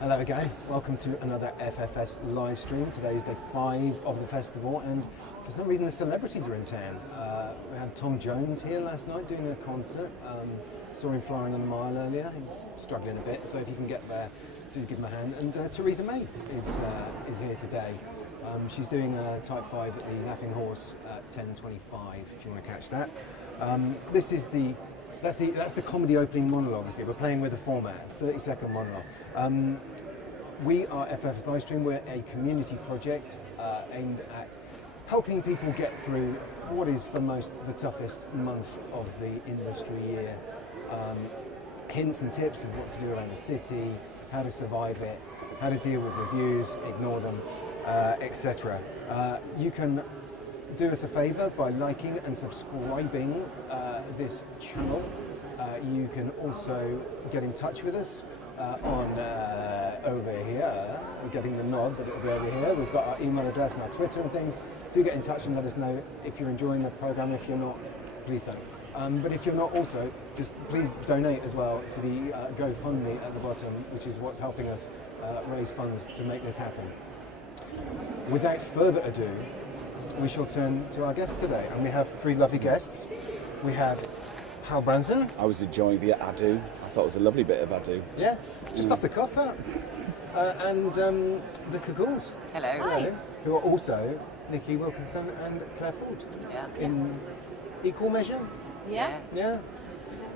Hello again, welcome to another FFS Livestream. Today is day 5 of the festival, and for some reason the celebrities are in town. We had Tom Jones here last night doing a concert. Saw him flying on the mile earlier. He's struggling a bit, so if you can get there, do give him a hand. And Theresa May is here today. She's doing a Type 5 at the Laughing Horse at 10:25, if you want to catch that. That's the comedy opening monologue. You see, we're playing with a format, 30-second monologue. We are FFS Livestream. We're a community project aimed at helping people get through what is for most the toughest month of the industry year. Hints and tips of what to do around the city, how to survive it, how to deal with reviews, ignore them, etc. You can do us a favour by liking and subscribing this channel. You can also get in touch with us on over here. We're getting the nod that it'll be over here. We've got our email address and our Twitter and things. Do get in touch and let us know if you're enjoying the programme. If you're not, please don't. But if you're not also, just please donate as well to the GoFundMe at the bottom, which is what's helping us raise funds to make this happen. Without further ado, we shall turn to our guests today, and we have 3 lovely guests. We have Hal Branson. I was enjoying the ado. I thought it was a lovely bit of ado. Yeah, it's just off the cuff, that. And the Kagools. Hello. Who are also Nikki Wilkinson and Claire Ford. Yeah. In equal measure. Yeah. Yeah.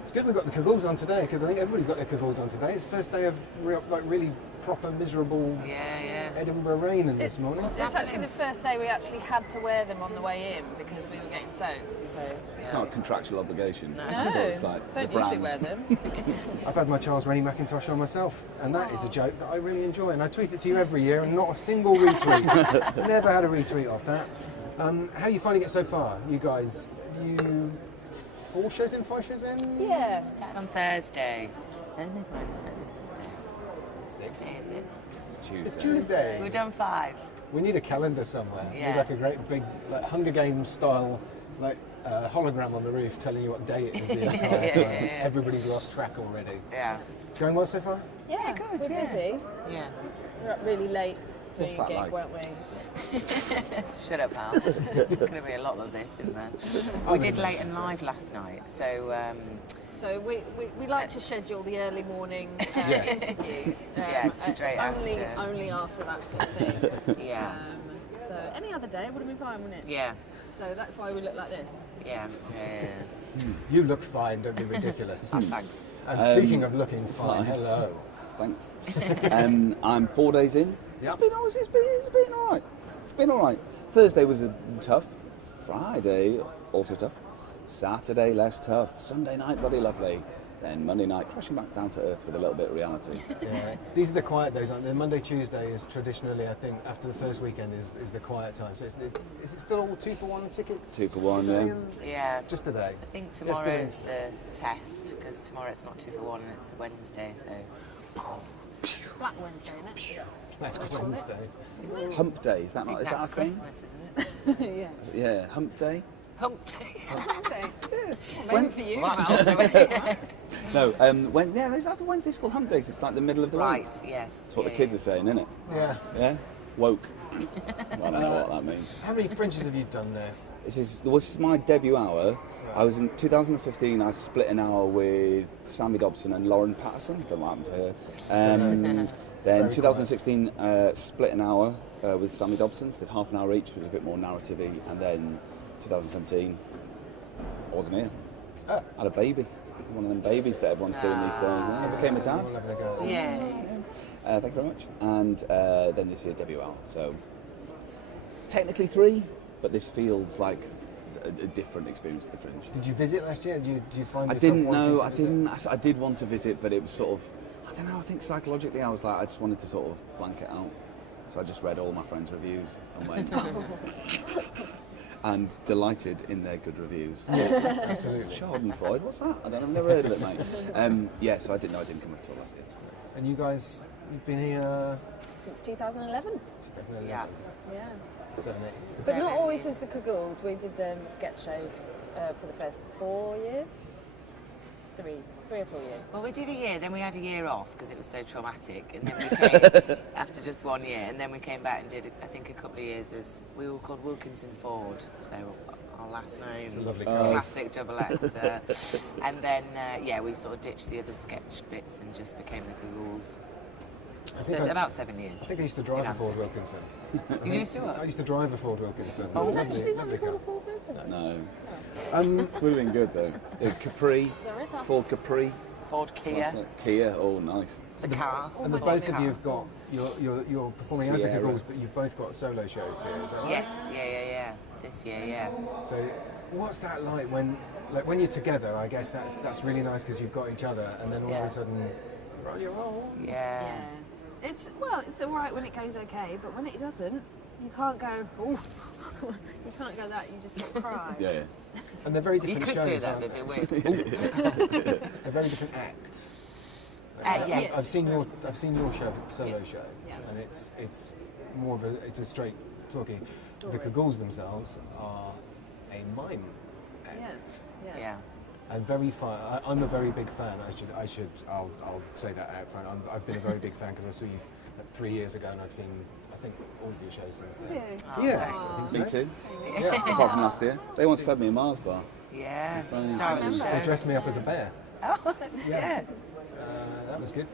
It's good we've got the Kagools on today, because I think everybody's got their Kagools on today. It's the first day of really proper miserable Edinburgh rain in this morning. It's actually the first day we actually had to wear them on the way in because we were getting soaked. So It's not a contractual obligation. no, It's like don't the usually brand. wear them. I've had my Charles Rennie Macintosh on myself, and that is a joke that I really enjoy. And I tweet it to you every year, and not a single retweet. Never had a retweet off that. How are you finding it so far, you guys? 4 shows in, 5 shows in? Yeah. Start on Thursday. Sick. Day is it? It's Tuesday. We've done 5. We need a calendar somewhere. We need Yeah. like a great big Hunger Games style hologram on the roof telling you what day it is the entire time. 'Cause everybody's lost track already. Yeah. Going well so far? Yeah, good, we're yeah. busy. Yeah. We're up really late doing What's a that gig, like? weren't we? Shut up, Hal. There's going to be a lot of this in there. We did late and live last night, so So we like to schedule the early morning Yes. interviews. Yeah, straight after. Only after that sort of thing. yeah, So any other day would have been fine, wouldn't it? yeah, So that's why we look like this. yeah. You look fine, don't be ridiculous. Thanks. And speaking of looking fine, hello. Thanks. I'm 4 days in. Yep. It's been all right. It's been all right. Thursday was tough. Friday also tough. Saturday less tough. Sunday night bloody lovely. Then Monday night crashing back down to earth with a little bit of reality. Yeah. These are the quiet days, aren't they? Monday, Tuesday is traditionally, I think, after the first weekend is the quiet time. So is it still all 2-for-1 tickets? 2-for-1, today yeah. and Yeah. Just today? I think Yesterday. tomorrow's the test, because tomorrow it's not 2 for 1 and it's a Wednesday, so... Black Wednesday, isn't it? That's Wednesday. Hump day, is that I think is that that's a thing? Christmas, isn't it? Yeah. Yeah, hump day. Hump day. Maybe for you. Well, that's just the way. No, there's other Wednesdays called hump days. It's like the middle of the week. Right, yes. That's what the kids are saying, isn't it? Yeah. Yeah? Woke. I don't know what that means. How many fringes have you done there? This is my debut hour. I was in 2015. I split an hour with Sammy Dobson and Lauren Patterson. Don't know what happened to her. Then 2016, split an hour with Sammy Dobson. Did half an hour each, which was a bit more narrative-y. And then 2017, I wasn't here. I had a baby. One of them babies that everyone's doing these days. I became a dad. We're having a go. Yeah. Thank you very much. And then this year debut hour. So technically 3, but this feels like a different experience at the Fringe. Did you visit last year? Did you find I yourself didn't wanting know. to I visit? didn't. I did want to visit, but it was sort of. I don't know. I think psychologically, I was like, I just wanted to sort of blank it out. So I just read all my friends' reviews and went. And delighted in their good reviews. Yes, absolutely. Schadenfreude, what's that? I've never heard of it, mate. Yeah, so I didn't come at all last year. And you guys, you've been here Since 2011. 2011. Yeah. Yeah. 7, 8. But not always as the Kagools. We did sketch shows for the first 4 years. 3. 3 or 4 years. Well, we did a year, then we had a year off because it was so traumatic, and then we came after just 1 year, and then we came back and did, I think, a couple of years as we were called Wilkinson Ford, so our last name, It's a lovely classic double actor, and then we sort of ditched the other sketch bits and just became the Kagools. So about 7 years. I think I used to drive a Ford Wilkinson. You used to what? I used to drive a Ford Wilkinson. Oh, Is Lovely- actually something lovely called a Ford Wilkinson? No. Would have been good though. Capri, There is a Ford Capri. Ford Kia. Classic. Kia, oh nice. The car. And the Ford both of car. you have got, you're performing as the Sierra. Kagools, but you've both got solo shows here, is that right? Yes, yeah. This year, yeah. So what's that like when you're together? I guess that's really nice because you've got each other, and then all of Yeah. a sudden, roll your roll. Yeah. It's all right when it goes okay, but when it doesn't, you can't go. Oh, you can't go that. You just sort of cry. Yeah. And they're very You different could shows. do that, aren't but it'd be weird. They're very different acts. Yes. I've seen your solo show, Yeah. and it's more of a straight talking. The Kagools themselves are a mime act. Yes. Yeah. And very fun. I'm a very big fan. I'll say that out front. I've been a very big fan because I saw you 3 years ago, and I've seen, I think, all of your shows since then. Really? Yes, I think Me so. too. Yeah. Apart from last year. They once fed me a Mars bar. Yeah. Strange. Star of the Remember. They show. dressed me up as a bear. Oh, Yeah. yeah. That was good.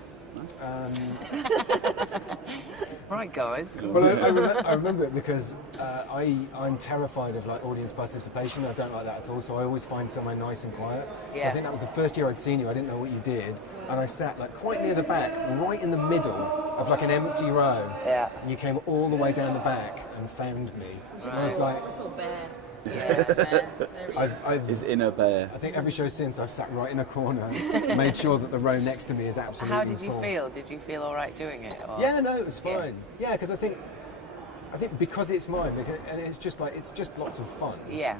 Right, guys. Well, I remember it because I'm terrified of like audience participation. I don't like that at all. So I always find somewhere nice and quiet. So I Yeah. think that was the first year I'd seen you. I didn't know what you did, and I sat like quite near the back, right in the middle of like an empty row. Yeah. And you came all the way down the back and found me. And I was like, I saw Bear. Yeah. There he is. I've His inner bear. I think every show since I've sat right in a corner, made sure that the row next to me is absolutely How did you full. feel? Did you feel all right doing it? Or? Yeah, no, it was fine. Yeah, because I think because it's mine, and it's just lots of fun. Yeah.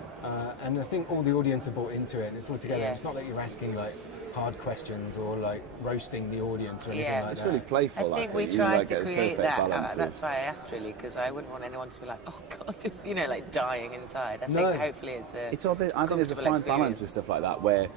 And I think all the audience are bought into it, and it's all together. Yeah. It's not like you're asking like hard questions or like roasting the audience or anything Yeah. like It's that. really playful. I think we You try like to get a create perfect that. balance of- That's why I asked, really, because I wouldn't want anyone to be like, oh God, this, like dying inside. I No. think hopefully it's a It's odd. I think there's a comfortable fine experience. balance with stuff like that where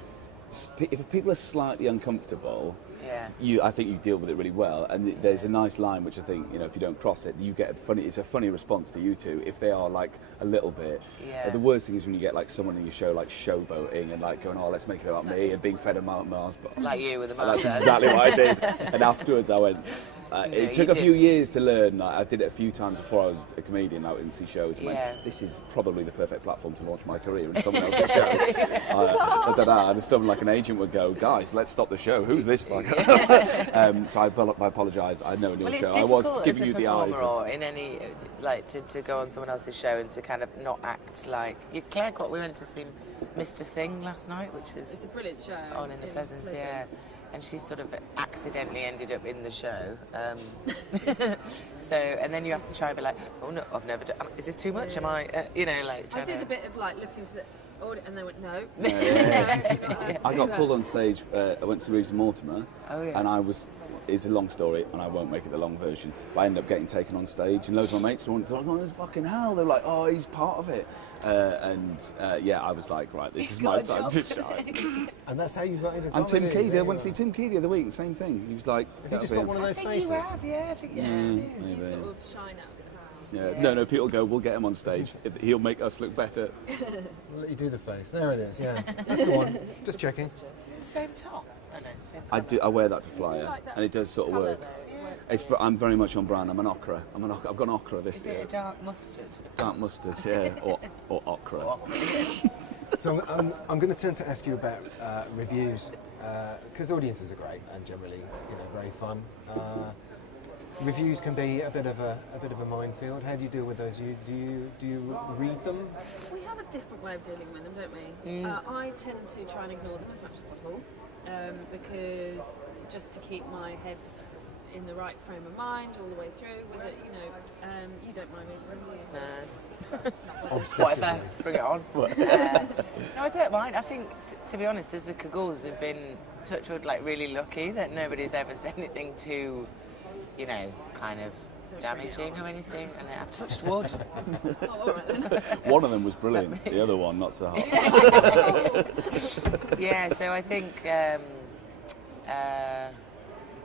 if people are slightly uncomfortable, Yeah. I think you deal with it really well. And there's a nice line which I think, if you don't cross it, you get it's a funny response to you two. If they are like a little bit, Yeah. the worst thing is when you get like someone in your show like showboating and like going, oh, let's make it about me and being fed a Mars bar. Like you with the That's Mars. exactly what I did. And afterwards I went. No, it took you a few did. years to learn. I did it a few times before I was a comedian. I went see shows and Yeah. went, this is probably the perfect platform to launch my career in someone else's show. And someone like an agent would go, guys, let's stop the show. Who's this fucker? So I apologise. I know a new Well, it's show. I difficult was giving as a you the eyes. performer or in any, like, to go on someone else's show and to kind of not act like... Claire we went to see Mr. Thing last night, which It's is a brilliant show. on in the Pleasance, yeah. And she sort of accidentally ended up in the show. So, and then you have to try and be like, oh no, I've never done... Is this too much? Am I, like... I trying did to- a bit of like looking to the audience, and they went, no. Yeah. No, you're not allowed to I do got that. pulled on stage. I went to Reeves and Mortimer, Oh, yeah. and it's a long story, and I won't make it the long version. But I ended up getting taken on stage, and loads of my mates were like, "Oh, it's fucking hell!" They're like, "Oh, he's part of it." I was like, "Right, this He's is my got a time job. to shine." And that's how you got into And Tim comedy. Key, I There went to see you Tim Key the other week. Same thing. He was like, are. Have you just got one of I those think faces? you have, yeah. I think Yeah, yes. you maybe. sort of shine out of the crowd. Yeah. Yeah. No, people go, "We'll get him on stage. He'll make us look better." I'll let you do the face. There it is. Yeah, that's the one. Just checking. Same top. I know, same colour. I wear that to flyer, like that and it does sort of Colour, work. though. I'm very much on brand. I'm an ochre. I've got an ochre this Is year. it a dark mustard? Dark mustard, yeah, or ochre. So I'm going to turn to ask you about reviews because audiences are great and generally very fun. Reviews can be a bit of a minefield. How do you deal with those? Do you read them? We have a different way of dealing with them, don't we? I tend to try and ignore them as much as possible because just to keep my head in the right frame of mind all the way through with it, you don't mind reading them, do you? No. Obsessively. Whatever, bring it on. No, I don't mind. I think, to be honest, as the Kagools have been, touch wood, like really lucky that nobody's ever said anything too, kind of damaging or anything. And I've touched wood. Oh, all right then. One of them was brilliant. The other one, not so hot. Yeah, so I think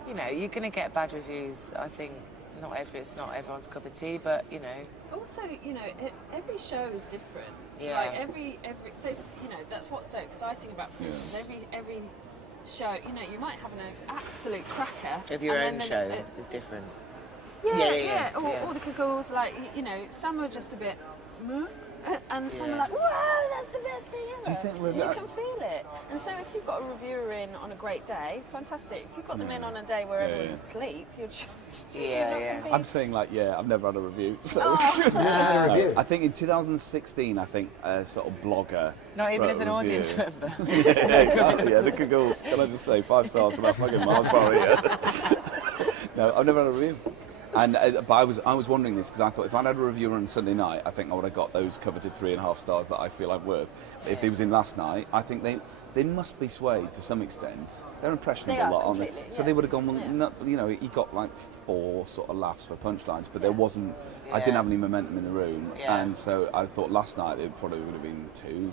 you know, you're going to get bad reviews. I think it's not everyone's cup of tea, but you know. Also, you know, every show is different. Yeah. Like every this, you know, that's what's so exciting about Fringe. Every show, you know, you might have an absolute cracker. Of your own show is different. Yeah. Or the Kagools, like, you know, some are just a bit, and some are like, wow, that's the best thing ever. Do you think you can feel it? And so if you've got a reviewer in on a great day, fantastic. If you've got them in on a day where everyone's asleep, you're just I'm saying like, I've never had a review. So I think in 2016, I think a sort of blogger. Not even as an audience member. The Kagools. Can I just say 5 stars for that fucking Mars bar here? No, I've never had a review. And but I was wondering this because I thought if I'd had a reviewer on Sunday night, I think I would have got those coveted 3.5 stars that I feel I'm worth. If they was in last night, I think they must be swayed to some extent. They're impressionable a lot, aren't they? So they would have gone, well, you know, he got like 4 sort of laughs for punchlines, but there wasn't. I didn't have any momentum in the room, and so I thought last night it probably would have been 2.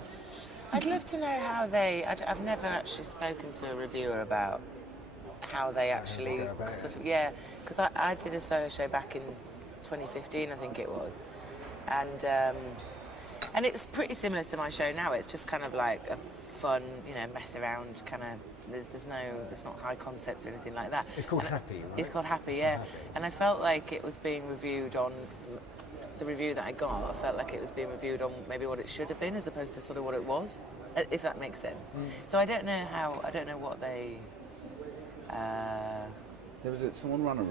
I'd love to know how I've never actually spoken to a reviewer about how they actually sort of because I did a solo show back in 2015, I think it was, and it was pretty similar to my show now. It's just kind of like a fun, you know, mess around kind of. There's not high concepts or anything like that. It's called Happy, right? It's called Happy, yeah. And I felt like it was being reviewed on the review that I got. I felt like it was being reviewed on maybe what it should have been as opposed to sort of what it was, if that makes sense. So I don't know what they. There was someone ran a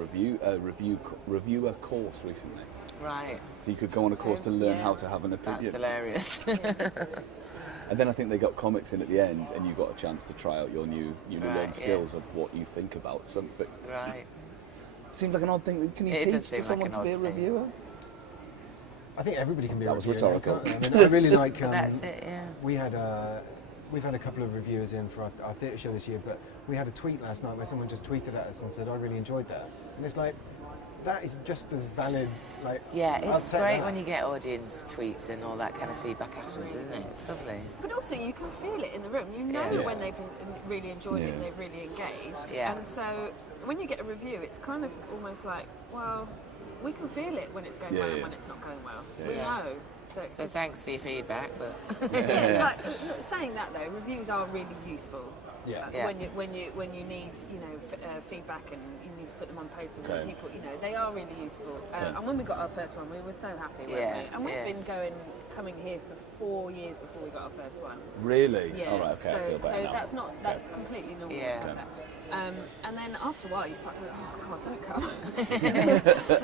reviewer course recently. Right. So you could go on a course to learn how to have an opinion. That's hilarious. And then I think they got comics in at the end, and you got a chance to try out your newly learned skills of what you think about something. Right. Seems like an odd thing. Can you teach to someone to be a reviewer? I think everybody can be a reviewer. That was rhetorical. I mean, I really like. That's it. Yeah. We've had a couple of reviewers in for our theatre show this year, but we had a tweet last night where someone just tweeted at us and said, I really enjoyed that. And it's like, that is just as valid. Like, it's great when you get audience tweets and all that kind of feedback afterwards, isn't it? It's lovely. But also you can feel it in the room. You know when they've really enjoyed it and they've really engaged. Yeah. And so when you get a review, it's kind of almost like, well, we can feel it when it's going well and when it's not going well. We know. So thanks for your feedback, but like, saying that though, reviews are really useful. When you need, you know, feedback and you need to put them on posts and people, you know, they are really useful. And when we got our first one, we were so happy, weren't we? And we've been coming here for 4 years before we got our first one. Really? Yeah. All right, okay, I feel better now. That's completely normal. And then after a while, you start to go, oh God, don't come.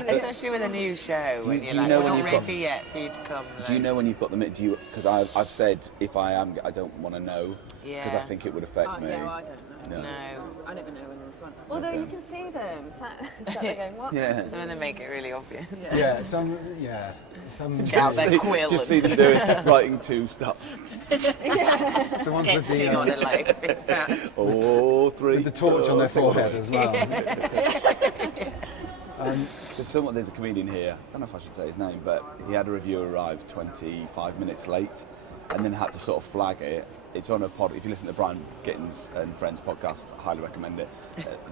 Especially with a new show, when you're like, we're not ready yet for you to come. Do you know when you've got them? Because I've said if I am, I don't want to know because I think it would affect me. Yeah, well, I don't know. No. I never know when there's one. Although you can see them sat there going, what? Yeah. Some of them make it really obvious. Some. Get out their quill. Just see them doing writing 2 stuff. The ones with Sketching on a like big bat. 3. With the torch on their forehead as well. There's a comedian here, I don't know if I should say his name, but he had a review arrive 25 minutes late and then had to sort of flag it. It's on a pod. If you listen to Brian Gittins and Friends podcast, I highly recommend it.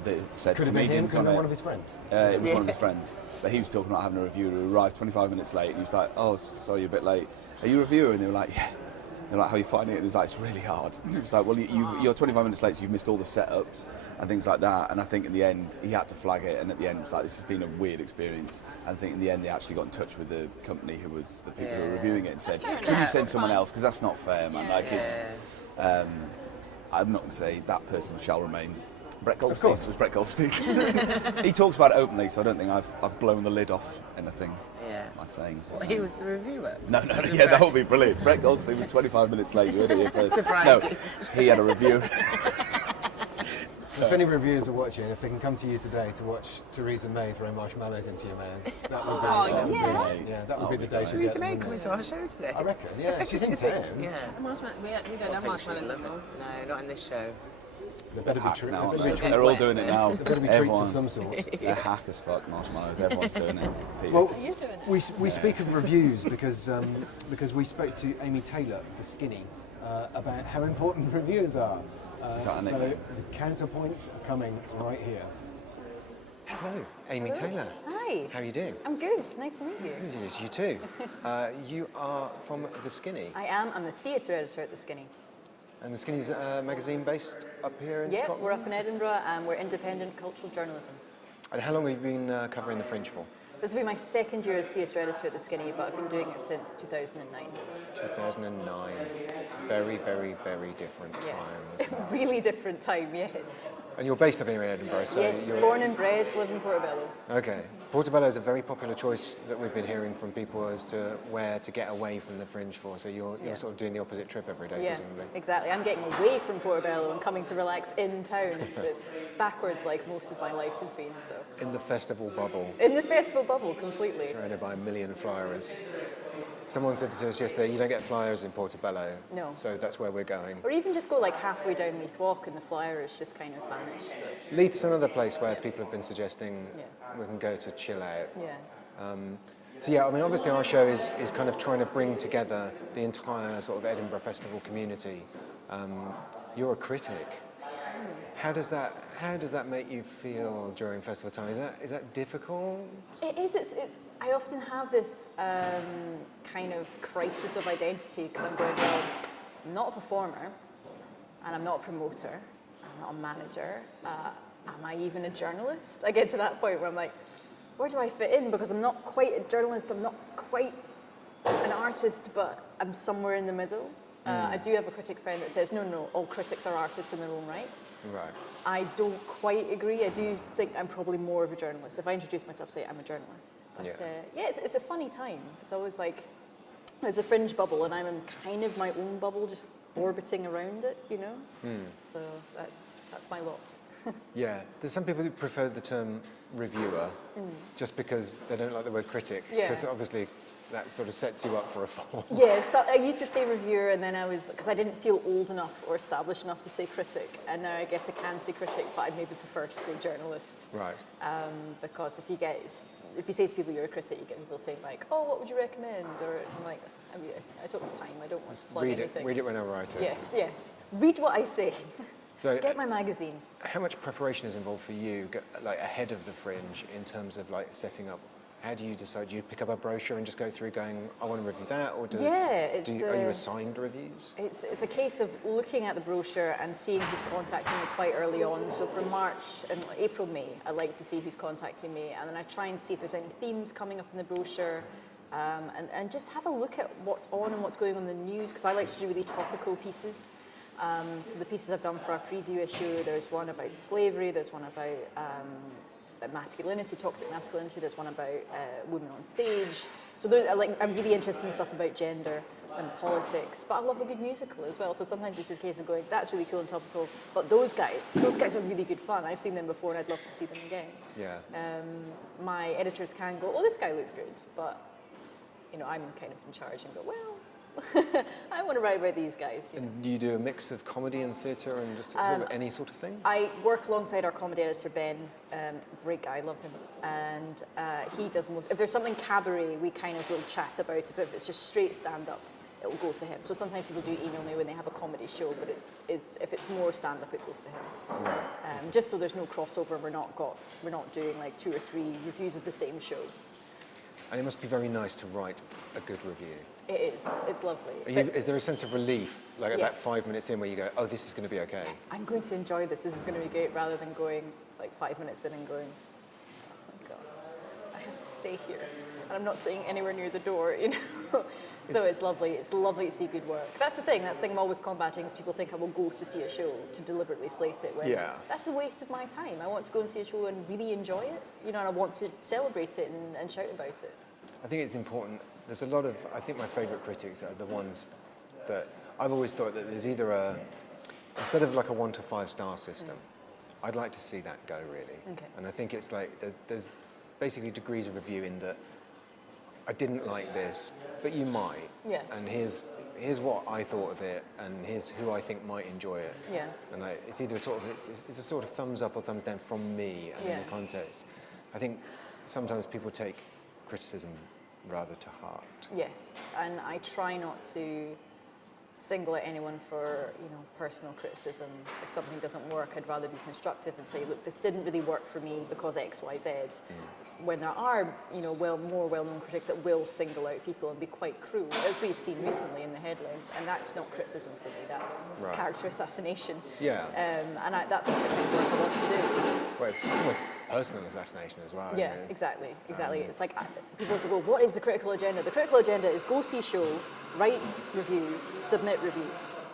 They said could have been him, comedians could have been one of his friends. It was one of his friends, but he was talking about having a reviewer who arrived 25 minutes late and he was like, oh, sorry, you're a bit late. Are you a reviewer? And they were like, yeah. They're like, how are you finding it? And he was like, it's really hard. It was like, well, you're 25 minutes late, so you've missed all the setups and things like that. And I think in the end, he had to flag it. And at the end, it was like, this has been a weird experience. And I think in the end, they actually got in touch with the company who was the people who were reviewing it and said, can you send someone else? Because that's not fair, man. It's, I'm not going to say that person shall remain. Brett Goldstein. It was Brett Goldstein. He talks about it openly, so I don't think I've blown the lid off anything. By saying he was the reviewer. No, that would be brilliant. Brett Goldstein was 25 minutes late. You heard it here first. No, he had a review. If any reviewers are watching, if they can come to you today to watch Theresa May throw marshmallows into your mouths, that would be the day to get Theresa May coming to our show today. I reckon, she's in town. We don't have marshmallows anymore. No, not in this show. They better be true. They're all doing it now. There better be treats of some sort. They're hack as fuck, marshmallows. Everyone's doing it. Well, Are you doing it? we speak of reviews because we spoke to Amy Taylor, the Skinny, about how important reviews are. Is that a So nickname? the counterpoints are coming right here. Hello, Amy Taylor. Hi. How are you doing? I'm good. Nice to meet you. Yes, you too. You are from The Skinny, I am. I'm the theatre editor at The Skinny. and The Skinny's a magazine based up here in Yeah, Scotland. we're up in Edinburgh and we're independent cultural journalism. And how long have you been covering the Fringe for? This will be my second year as theatre editor at The Skinny, but I've been doing it since 2009. 2009. Very, very, very different time. Yes. Really different time, yes. And you're based up here in Edinburgh, so Yes, you're... born and bred, live in Portobello. Okay. Portobello is a very popular choice that we've been hearing from people as to where to get away from the Fringe for. So you're Yeah. sort of doing the opposite trip every day, Yeah, presumably. exactly. I'm getting away from Portobello and coming to relax in town. It's backwards like most of my life has been, so. In the festival bubble, In the festival bubble, completely. surrounded by a million flyers. Someone said to us yesterday, you don't get flyers in Portobello. No. So that's where we're going. Or even just go like halfway down Leith Walk and the flyers just kind of vanish, so. Leith's another place where people have been suggesting Yeah. we can go to chill out. Yeah. So yeah, I mean, obviously our show is kind of trying to bring together the entire sort of Edinburgh Festival community. You're a critic. How does that make you feel during festival time? Is that difficult? It is. It's. I often have this kind of crisis of identity because I'm going, well, I'm not a performer, and I'm not a promoter, I'm not a manager. Am I even a journalist? I get to that point where I'm like, where do I fit in? Because I'm not quite a journalist. I'm not quite an artist, but I'm somewhere in the middle. I do have a critic friend that says, no, all critics are artists in their own right. Right. I don't quite agree. I do think I'm probably more of a journalist. If I introduce myself, say I'm a journalist. But Yeah. it's a funny time. It's always like there's a Fringe bubble, and I'm in kind of my own bubble, just orbiting around it, you know. So that's my lot. Yeah. There's some people who prefer the term reviewer just because they don't like the word critic. Yeah. Because obviously that sort of sets you up for a fall. Yeah, so I used to say reviewer, and then because I didn't feel old enough or established enough to say critic, and now I guess I can say critic, but I maybe prefer to say journalist. Right. Because if you say to people you're a critic, you get people saying like, oh, what would you recommend? Or I'm like, I don't have time. I don't want to plug anything. Read it when I write it. Yes. Read what I say. So Get my magazine. how much preparation is involved for you, like ahead of the Fringe, in terms of like setting up? How do you decide? Do you pick up a brochure and just go through going, I want to review that? Or are you assigned reviews? It's a case of looking at the brochure and seeing who's contacting me quite early on. So from March and April, May, I like to see who's contacting me, and then I try and see if there's any themes coming up in the brochure, and just have a look at what's on and what's going on in the news, because I like to do really topical pieces. So the pieces I've done for our preview issue, there's one about slavery, there's one about masculinity, toxic masculinity, there's one about women on stage. So I'm really interested in stuff about gender and politics, but I love a good musical as well. So sometimes it's just a case of going, that's really cool and topical, but those guys are really good fun. I've seen them before and I'd love to see them again. Yeah. My editors can go, oh, this guy looks good, but I'm kind of in charge and go, well, I want to write about these guys. And do you do a mix of comedy and theatre and just sort of any sort of thing? I work alongside our comedy editor, Ben, great guy, love him, and he does most. If there's something cabaret, we kind of will chat about it, but if it's just straight stand-up, it will go to him. So sometimes people do email me when they have a comedy show, but if it's more stand-up, it goes to him. Right. Just so there's no crossover, we're not doing like 2 or 3 reviews of the same show. And it must be very nice to write a good review. It is. It's lovely. Is there a sense of relief, like about Yes. 5 minutes in, where you go, oh, this is going to be okay? I'm going to enjoy this. This is going to be great, rather than going like 5 minutes in and going, oh my God, I have to stay here. And I'm not sitting anywhere near the door, So it's lovely. It's lovely to see good work. That's the thing I'm always combating, is people think I will go to see a show to deliberately slate it. When that's a waste of my time. I want to go and see a show and really enjoy it, and I want to celebrate it and shout about it. I think it's important. There's a lot of, I think my favourite critics are the ones that I've always thought that there's either instead of like a 1 to 5 star system, I'd like to see that go really. Okay. And I think it's like, there's basically degrees of review in that I didn't like this, but you might. Yeah. And here's what I thought of it, and here's who I think might enjoy it. Yeah. And it's either it's a sort of thumbs up or thumbs down from me and in the context. I think sometimes people take criticism rather to heart. Yes, and I try not to single out anyone for, you know, personal criticism. If something doesn't work, I'd rather be constructive and say, look, this didn't really work for me because X, Y, Z. When there are, you know, more well-known critics that will single out people and be quite cruel, as we've seen recently in the headlines, and that's not criticism for me, that's character assassination. Yeah. And that's the kind of work I want to do. Well, it's almost personal assassination as well, isn't Yeah, it? exactly. It's like people want to go, what is the critical agenda? The critical agenda is go see show, write review, submit review.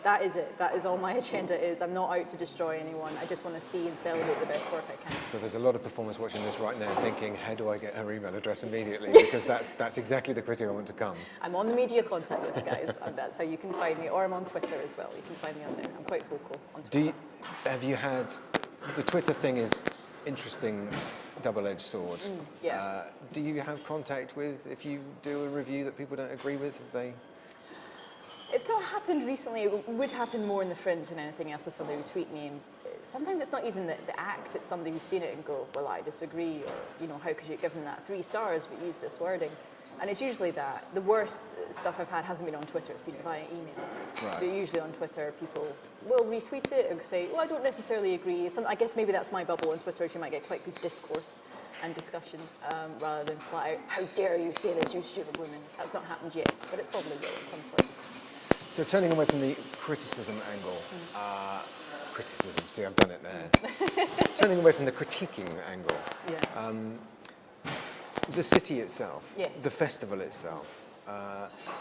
That is it. That is all my agenda is. I'm not out to destroy anyone. I just want to see and celebrate the best work I can. So there's a lot of performers watching this right now thinking, how do I get her email address immediately? Because that's exactly the critic I want to come. I'm on the media contact list, guys, and that's how you can find me. Or I'm on Twitter as well. You can find me on there. I'm quite vocal on Twitter. Have you had, the Twitter thing is interesting double-edged sword. Yeah. Do you have contact with, if you do a review that people don't agree with, if they... It's not happened recently. It would happen more in the Fringe than anything else if somebody would tweet me. And sometimes it's not even the act, it's somebody who's seen it and go, well, I disagree, or, you know, how could you give them that 3 stars but use this wording? And it's usually that. The worst stuff I've had hasn't been on Twitter, it's been via email. Right. But usually on Twitter, people will retweet it and say, well, I don't necessarily agree. I guess maybe that's my bubble on Twitter, you might get quite good discourse and discussion rather than flat out, how dare you say this, you stupid woman. That's not happened yet, but it probably will at some point. So turning away from the criticism angle, criticism, see I've done it there. Turning away from the critiquing angle, the city itself, Yes. the festival itself,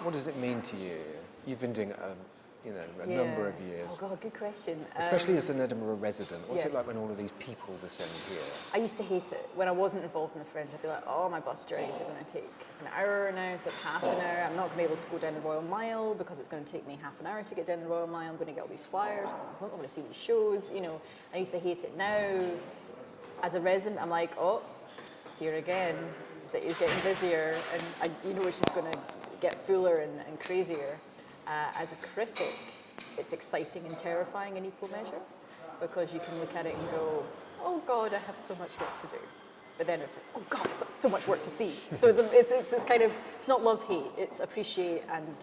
what does it mean to you? You've been doing it a number of years. Oh God, good question. Especially as an Edinburgh resident, what's it yes. like when all of these people descend here? I used to hate it. When I wasn't involved in the Fringe, I'd be like, oh, my bus journeys are going to take an hour now instead of half an hour. I'm not going to be able to go down the Royal Mile because it's going to take me half an hour to get down the Royal Mile. I'm going to get all these flyers. I'm not going to see these shows. You know, I used to hate it. Now, as a resident, I'm like, oh, it's here again. The city's getting busier, and it's just going to get fuller and crazier. As a critic, it's exciting and terrifying in equal measure because you can look at it and go, oh God, I have so much work to do. But then, oh God, I've got so much work to see. So it's kind of, it's not love-hate, it's appreciate and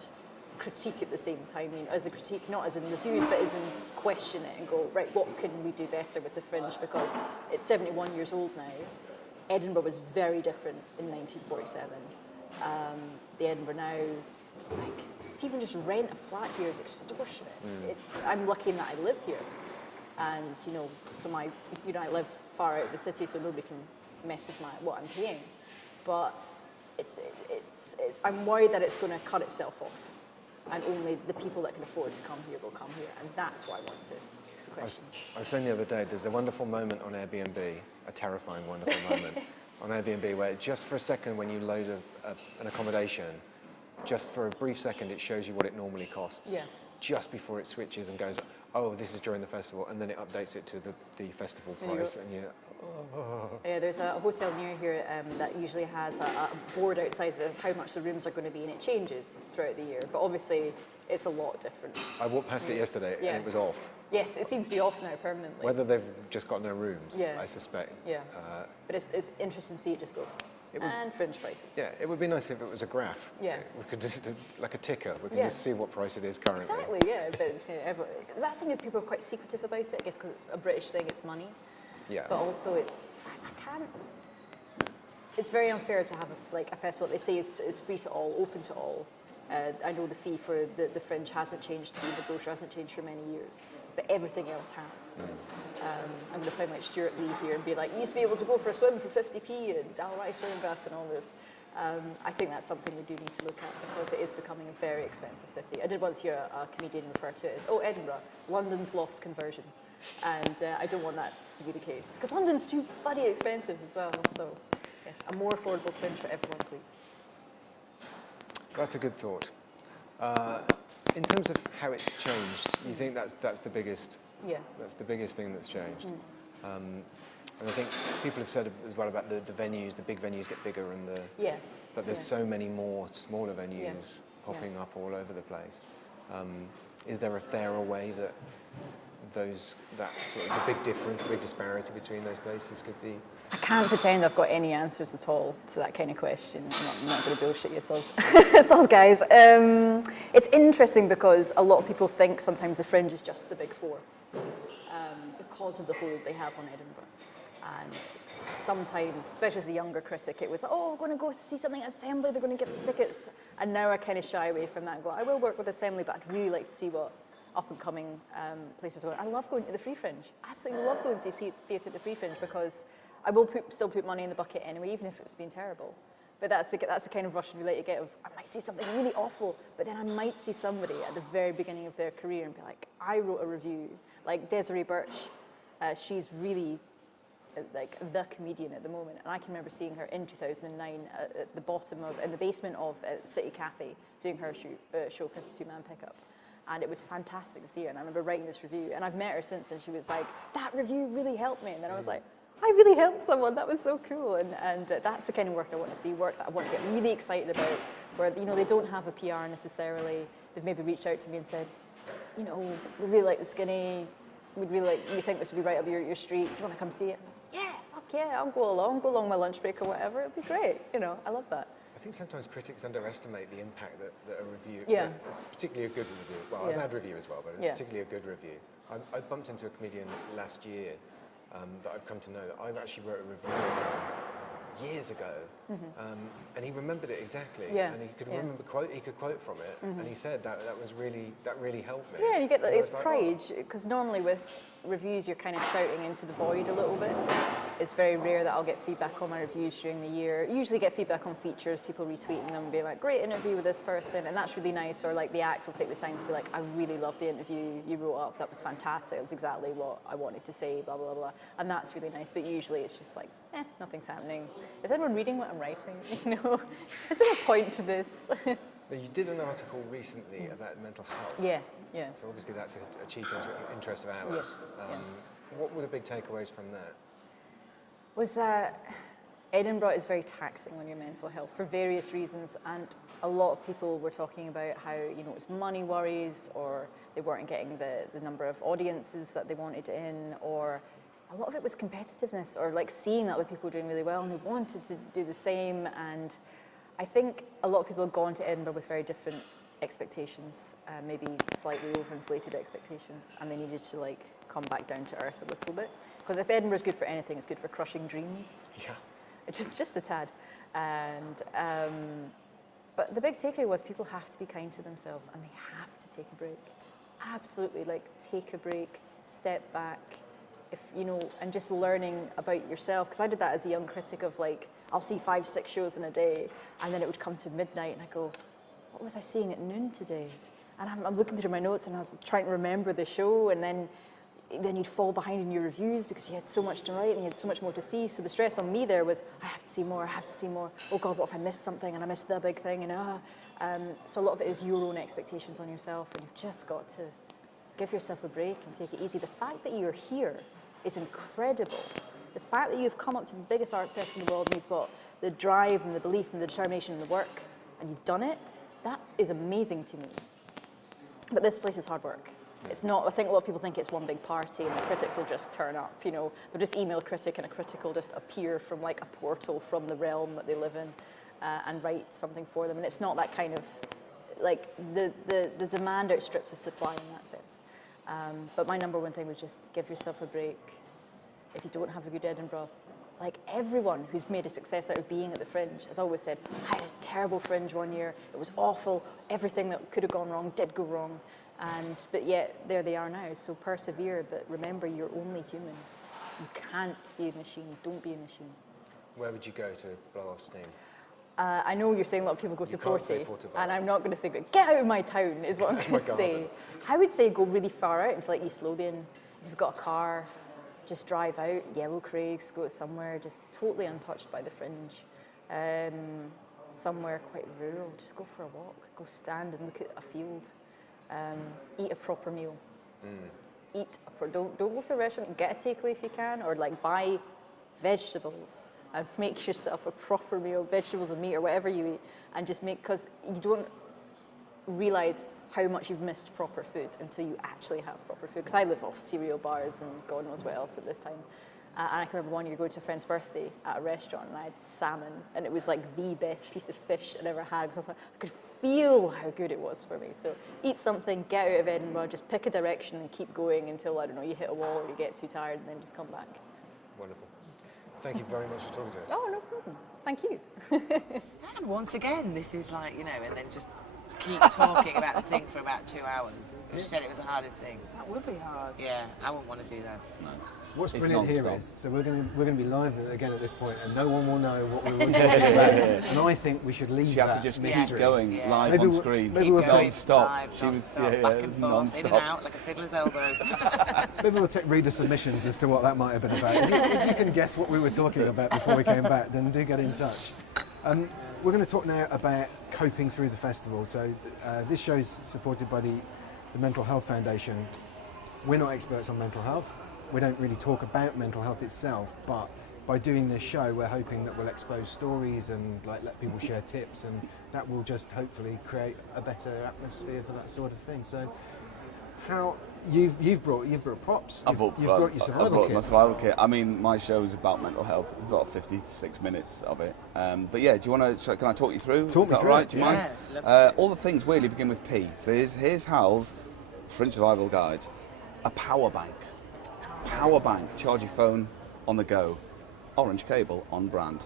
critique at the same time. I mean, as a critique, not as in reviews, but as in question it and go, right, what can we do better with the Fringe? Because it's 71 years old now. Edinburgh was very different in 1947. The Edinburgh now, like, to even just rent a flat here is extortionate. I'm lucky in that I live here, and so I live far out of the city, so nobody can mess with what I'm paying. But I'm worried that it's going to cut itself off, and only the people that can afford to come here will come here, and that's why I want to question. I was saying the other day, there's a wonderful moment on Airbnb, a terrifying wonderful moment on Airbnb where just for a second when you load an accommodation, just for a brief second, it shows you what it normally costs. Yeah. Just before it switches and goes, oh, this is during the festival, and then it updates it to the festival price, and you're, oh. Yeah, there's a hotel near here that usually has a board outside that says how much the rooms are going to be, and it changes throughout the year. But obviously, it's a lot different. I walked past it yesterday, and it was off. Yes, it seems to be off now permanently. Whether they've just got no rooms, I suspect. Yeah, but it's interesting to see it just go. And Fringe prices. Yeah, it would be nice if it was a graph. Yeah. We could just do like a ticker. We can just see what price it is currently. Exactly, yeah. But that thing is people are quite secretive about it, I guess, because it's a British thing, it's money. Yeah. But also it's very unfair to have a festival that they say is free to all, open to all. I know the fee for the Fringe hasn't changed, the brochure hasn't changed for many years, but everything else has. I'm going to sound like Stuart Lee here and be like, you used to be able to go for a swim for 50p and Dalry swimming baths and all this. I think that's something we do need to look at because it is becoming a very expensive city. I did once hear a comedian refer to it as, Edinburgh, London's loft conversion. And I don't want that to be the case because London's too bloody expensive as well. So yes, a more affordable Fringe for everyone, please. That's a good thought. In terms of how it's changed, you think that's the biggest? Yeah. That's the biggest thing that's changed. And I think people have said as well about the venues. The big venues get bigger, and but there's so many more smaller venues popping up all over the place. Is there a fairer way that that sort of the big difference, the big disparity between those places could be? I can't pretend I've got any answers at all to that kind of question. I'm not going to bullshit you, soz guys. It's interesting because a lot of people think sometimes the Fringe is just the big four because of the hold they have on Edinburgh. And sometimes, especially as a younger critic, it was, oh, we're going to go see something at Assembly, they're going to give us tickets. And now I kind of shy away from that and go, I will work with Assembly, but I'd really like to see what up-and-coming places are going. I love going to the Free Fringe. I absolutely love going to see theatre at the Free Fringe because I will still put money in the bucket anyway, even if it's been terrible. But that's the kind of Russian roulette you get of, I might see something really awful, but then I might see somebody at the very beginning of their career and be like, I wrote a review. Like Desiree Birch, she's really like the comedian at the moment, and I can remember seeing her in 2009 at the bottom in the basement of City Cafe doing her show 52 Man Pickup, and it was fantastic to see her. And I remember writing this review, and I've met her since, and she was like, that review really helped me. And then I was like, I really helped someone. That was so cool. And that's the kind of work I want to see. Work that I want to get really excited about, where they don't have a PR necessarily. They've maybe reached out to me and said, we really like the Skinny. We think this would be right up your street. Do you want to come see it? Yeah, fuck yeah, I'll go along my lunch break or whatever. It'd be great. I love that. I think sometimes critics underestimate the impact that a review, yeah, particularly a good review, well, a bad review as well, but particularly a good review. I bumped into a comedian last year that I've come to know. I actually wrote a review of him years ago, and he remembered it exactly, and he could quote from it, and he said that really helped me. Yeah, and you get that, it's pride, because normally with reviews you're kind of shouting into the void a little bit. It's very rare that I'll get feedback on my reviews during the year. I usually get feedback on features, people retweeting them and being like, great interview with this person, and that's really nice, or like the act will take the time to be like, I really loved the interview you wrote up, that was fantastic, it was exactly what I wanted to say, blah, blah, blah, and that's really nice, but usually it's just like, nothing's happening. Is anyone reading what I'm writing? Is there a point to this? Now, you did an article recently about mental health. Yeah. So obviously that's a chief interest of ours. Yes. What were the big takeaways from that? Was that Edinburgh is very taxing on your mental health for various reasons, and a lot of people were talking about how it was money worries, or they weren't getting the number of audiences that they wanted in, or a lot of it was competitiveness, or like seeing that other people were doing really well and they wanted to do the same. And I think a lot of people have gone to Edinburgh with very different expectations, maybe slightly overinflated expectations, and they needed to like come back down to earth a little bit. Because if Edinburgh's good for anything, it's good for crushing dreams. Yeah. Just a tad. And but the big takeaway was people have to be kind to themselves, and they have to take a break. Absolutely, like take a break, step back, and just learning about yourself. Because I did that as a young critic of like, I'll see 5-6 shows in a day, and then it would come to midnight, and I go, what was I seeing at noon today? And I'm looking through my notes, and I was trying to remember the show, and then you'd fall behind in your reviews because you had so much to write and you had so much more to see. So the stress on me there was, I have to see more. Oh God, what if I missed something and I missed the big thing? So a lot of it is your own expectations on yourself, and you've just got to give yourself a break and take it easy. The fact that you're here is incredible. The fact that you've come up to the biggest arts festival in the world and you've got the drive and the belief and the determination and the work, and you've done it, that is amazing to me. But this place is hard work. It's not, I think a lot of people think it's one big party and the critics will just turn up, they'll just email a critic and a critic will just appear from like a portal from the realm that they live in and write something for them. And it's not that kind of, like, the demand outstrips the supply in that sense. But my number one thing was just give yourself a break. If you don't have a good Edinburgh, like everyone who's made a success out of being at the Fringe has always said, I had a terrible Fringe one year, it was awful, everything that could have gone wrong did go wrong. But yet, there they are now, so persevere, but remember, you're only human. You can't be a machine, don't be a machine. Where would you go to blow off steam? I know you're saying a lot of people go to Porty, and I'm not going to say, get out of my town, is what I'm going to say. I would say go really far out into like East Lothian. If you've got a car, just drive out, Yellow Craigs, go somewhere just totally untouched by the Fringe. Somewhere quite rural, just go for a walk, go stand and look at a field. Eat a proper meal. Don't go to a restaurant, get a takeaway if you can, or like buy vegetables and make yourself a proper meal, vegetables and meat or whatever you eat, and just because you don't realise how much you've missed proper food until you actually have proper food. Because I live off cereal bars and God knows what else at this time. And I can remember one year going to a friend's birthday at a restaurant and I had salmon, and it was like the best piece of fish I'd ever had, because I could feel how good it was for me. So eat something, get out of Edinburgh, just pick a direction and keep going until, I don't know, you hit a wall or you get too tired, and then just come back. Wonderful. Thank you very much for talking to us. Oh, no problem. Thank you. And once again, this is like, you know, and then just keep talking about the thing for about 2 hours. She said it was the hardest thing. That would be hard. Yeah, I wouldn't want to do that. No. What's It's brilliant here non-stop. is, so we're going to be live again at this point, and no one will know what we were talking about. And I think we should leave She had that to just mystery. keep going Yeah. live Maybe on we'll- screen. maybe we'll Keep take- going, non-stop. live, She was non-stop, yeah, back it and was forth, non-stop. in and out like a fiddler's elbow. Maybe we'll take reader submissions as to what that might have been about. If you can guess what we were talking about before we came back, then do get in touch. We're going to talk now about coping through the festival. So this show is supported by the Mental Health Foundation. We're not experts on mental health. We don't really talk about mental health itself, but by doing this show, we're hoping that we'll expose stories and like let people share tips, and that will just hopefully create a better atmosphere for that sort of thing. So, how you've brought props? I've brought, you've brought your survival my kit. survival kit. I mean, my show is about mental health. It's about 56 minutes of it. But yeah, do you want to? Can I talk you through? Talk is me that through all it, right? Do you yeah. mind? All the things really begin with P. So here's Hal's Fringe Survival Guide. A power bank. Power bank. Charge your phone on the go. Orange cable on brand.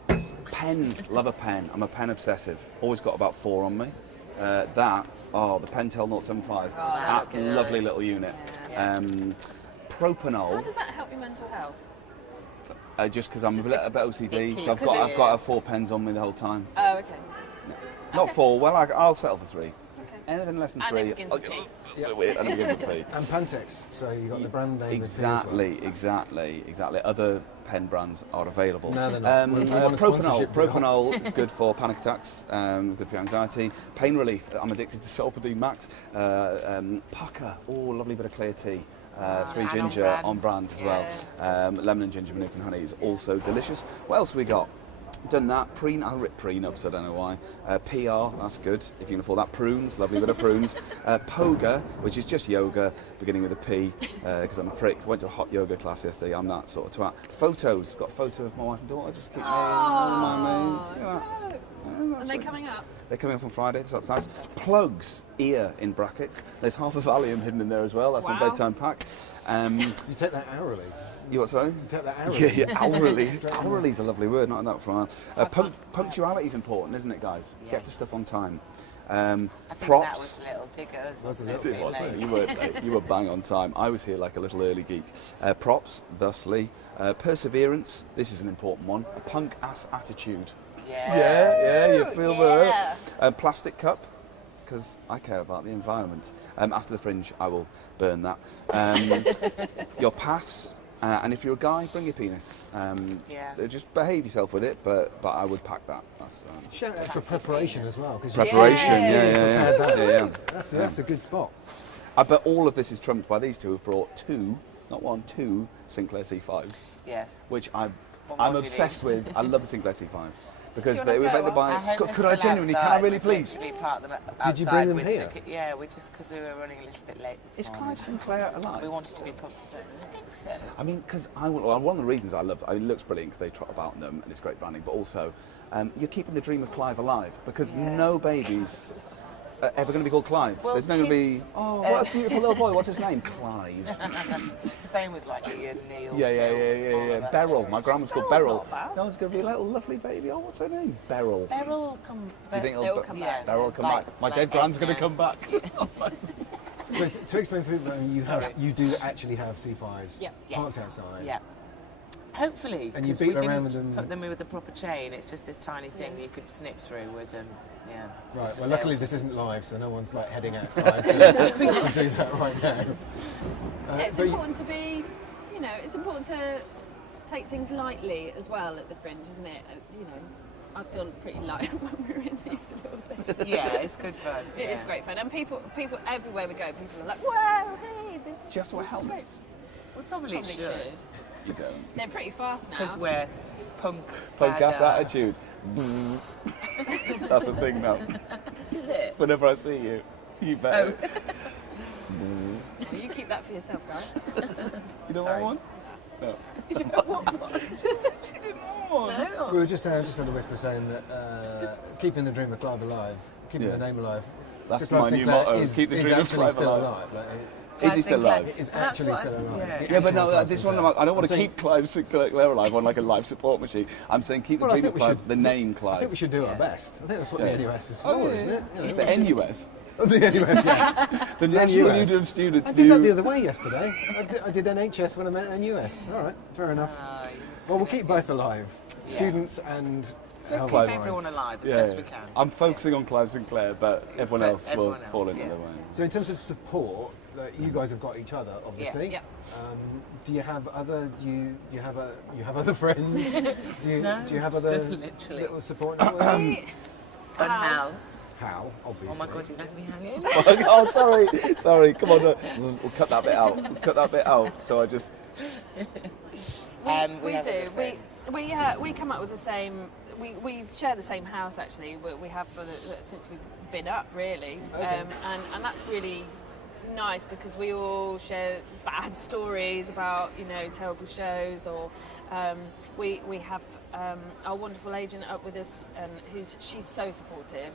Pens. Love a pen. I'm a pen obsessive. Always got about 4 on me. The Pentel 075. that's That's a lovely nice. little unit. Yeah. Propanol. How does that help your mental health? Just because I'm a bit OCD, icky, so I've got to have 4 pens on me the whole time. Oh, okay. Not 4. Well, I'll settle for 3. Anything less than And it 3, begins with P. weird, and it begins with P. And Pantex, so you got the brand name with P as well. Exactly. Other pen brands are available. No, they're not. We want a sponsorship deal. Propanol is good for panic attacks, good for anxiety. Pain relief. I'm addicted to Solpadine Max. Pucker. Oh, lovely bit of clear tea. 3 And ginger on brand. as well. Lemon and ginger, manuka and honey is also delicious. What else we got? Done that. Preen, I ripped preen up, so I don't know why. PR, that's good, if you can afford that. Prunes, lovely bit of prunes. Poga, which is just yoga, beginning with a P, because I'm a prick. Went to a hot yoga class yesterday, I'm that sort of twat. Photos, got a photo of my wife and daughter, just keep me, remind me. Yeah, And that's they're right. coming up. They're coming up on Friday, so that's nice. Plugs, ear in brackets. There's half a Valium hidden in there as well, that's my Wow. bedtime pack. You take that hourly. You what, sorry? You take that hourly. Yeah, hourly. Straight away. Hourly is a lovely word, not that for punctuality is important, isn't it, guys? Get to Yes. stuff on time. I think that Props. was a little tickers. Was a Wasn't little it? bit, Wasn't Late. it? You were late. You were bang on time. I was here like a little early geek. Props, thusly. Perseverance. This is an important one. A punk ass attitude. Yeah. You feel that. Plastic cup, because I care about the environment. After the Fringe, I will burn that. Your pass. And if you're a guy, bring your penis. Just behave yourself with it, but I would pack that. That's Shout out for preparation as well. 'cause you- preparation. Yeah. Yeah. That's a good spot. But all of this is trumped by these two who've brought 2, not 1, 2 Sinclair C5s, Yes. which What I'm more do you obsessed need? with. I love the Sinclair C5 because Do you they were wanna go? invented by. I hope Could they're I still genuinely? Can I outside. really We've please? literally parked them Did you bring outside them with here? Yeah, we just because we were running a little bit late this Is morning. Clive Sinclair alive? We wanted to be put. I think so. I mean, because one of the reasons I love, it looks brilliant because they trot about in them and it's great branding, but also you're keeping the dream of Clive alive because no babies are ever going to be called Clive. Well, There's not going to be, kids- what a beautiful little boy, what's his name? Clive. It's the same with like Ian, Neil. Yeah. Phil, all of that Beryl, generation. my grandma's called Beryl's Beryl. not bad. No, it's going to be a little lovely baby. Oh, what's her name? Beryl. Beryl will come. Do you think They'll come back. Beryl will come Like- back? My like dead grand's going to Edna. come back. So to explain for people, you do actually have C5s Yeah. parked Yes. outside. Yeah. Hopefully, And you 'cause beat we around didn't with them- put them with a proper chain. It's just this tiny thing that you could snip through with them. Yeah. Right. It's a Well, luckily little- this isn't live, so no one's like heading outside to do that right now. Yeah, it's but you- important to be, it's important to take things lightly as well at the Fringe, isn't it? I feel pretty light when we're in these little things. Yeah, it's good fun. It is yeah. great fun, and people everywhere we go, people are like, "Wow, hey, this." Do you have to wear this is great." helmets? We probably Probably should. should. You don't. They're pretty fast now. Because we're punk. Podcast bad, attitude. That's a thing now. Is it? Whenever I see you. You better. You keep that for yourself, guys. You don't want one? No. You don't want one. She didn't want one. No. We were just had a whisper saying that keeping the dream of club alive, keeping the name alive. That's Sir Clive my new Sinclair motto, Is, keep the is dream of actually club still alive. alive. Is he still alive? It is Well, that's actually what still I- alive. yeah. The Yeah, but actual no, Clive this one, Sinclair. I don't want to I'm saying- keep Clive Sinclair alive on like a life support machine. I'm saying keep the Well, I dream think of we Clive, should- the name Clive. I think we should do our best. I think that's what Yeah. the NUS is for, Oh, yeah, isn't it? yeah. You know, The NUS. Oh, the NUS, yeah. The National NUS. Union of Students I did that the knew. other way yesterday. I did NHS when I meant NUS. All right, fair enough. Well, we'll keep both alive. Yeah. Students and Let's health keep wise. everyone alive as Yeah, best we can. I'm focusing on Clive Sinclair, but everyone But else everyone will else, fall into yeah. the way. So in terms of support, you guys have got each other, obviously. Yeah. Do you have other? Do you have other friends? Do you have it's other just literally- little support networks? And Hal. How? Oh Obviously. my god, you left me hanging. Oh, sorry. Come on, we'll cut that bit out. We'll cut that bit out. So I just. We have do. other friends. We come up with the same. We share the same house actually. We have since we've been up really, Okay. and that's really nice because we all share bad stories about terrible shows or we have our wonderful agent up with us and she's so supportive.